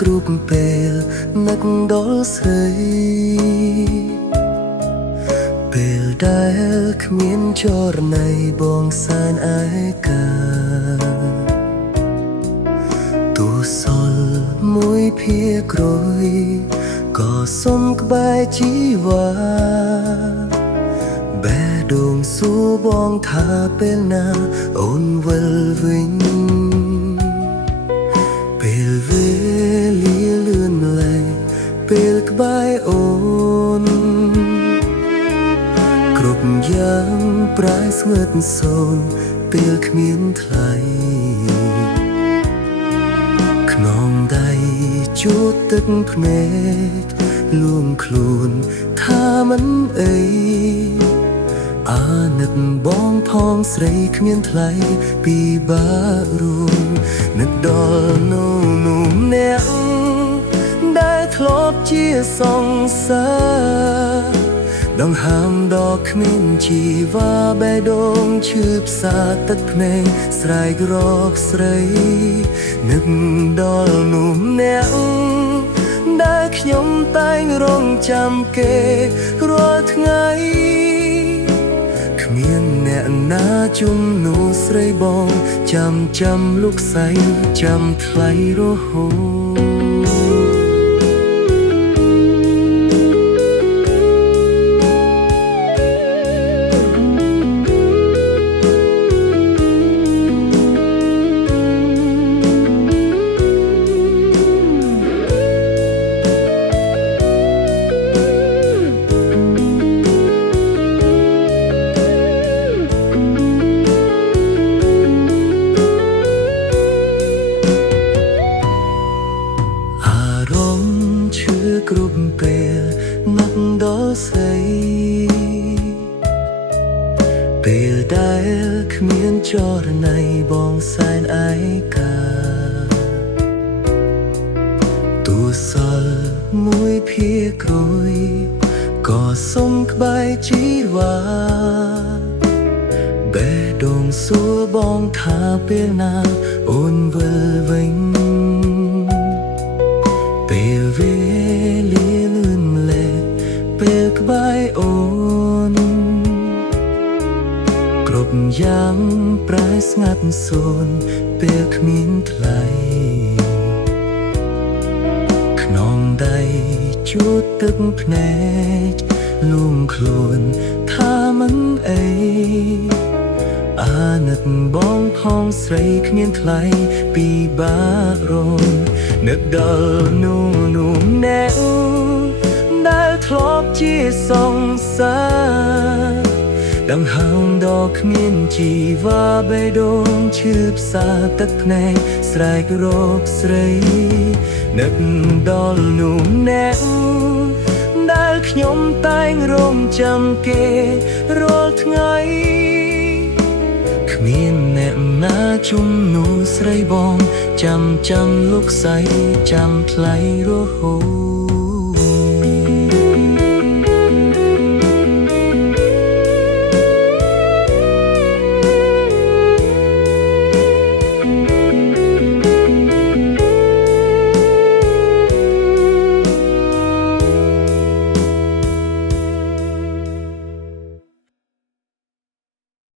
គ្រប់ពេលនឹកដល់ស្រីពេលដែលគ្មានចរណៃបងសែនឯកាទូសល់មួយភាក្រោយក៏សុំក្បែរជីវ៉ាបេះដូងសួរបងថាពេលណាអូនវិលវិញពេលវេលាលឿនលែងពេលក្បែរអូនគ្រប់យ៉ាងប្រែស្ងើតសូន្យពេលគ្មានថ្លៃខ្នងដៃជួតទឹកភ្នែកលួងខ្លួនថាមិនអីអានឹកបងផងស្រីគ្មានថ្លៃពីបារួមនឹកដល់នោះអ្នកដែលធ្លាប់ជាសង្សារដងហាមដល់គ្មានជីវ៉ាបេះដូងឈឺផ្សាទឹកភ្នែកស្រែករកស្រីនឹកដល់នោះអ្នកដែលខ្ញុំតែងរងចាំគេរាល់ថ្ងៃគ្មានអ្នកណាជំនួសស្រីបងចាំលោកស្រីចាំថ្លៃរហូតគ្រប់ពេលនឹកដល់ស្រីពេលដែលគ្មានចរណៃបងសែនឯកាទូសល់មួយភាក្រោយក៏សុំក្បែរជីវ៉ាបេះដូងសួរបងថាពេលណាអូនវិលវិញពេលវេលាលឿនលែងពេលក្បែរអូនគ្រប់យ៉ាងប្រែស្ងាត់សូន្យពេលគ្មានថ្លៃខ្នងដៃជួតទឹកភ្នែកលួងខ្លួនថាមិនអីអានឹកបងផងស្រីគ្មានថ្លៃពីបារម្ភនឹកដល់នោះអ្នកដែលធ្លាប់ជាសង្សារដង្ហើមដល់គ្មានជីវ៉ាបេះដូងឈឺផ្សាទឹកភ្នែកស្រែករកស្រីនឹកដល់នោះអ្នកដែលខ្ញុំតែងរងចាំគេរាល់ថ្ងៃគ្មានអ្នកណាជំនួសស្រីបងចាំលោកស្រីចាំថ្លៃរហូត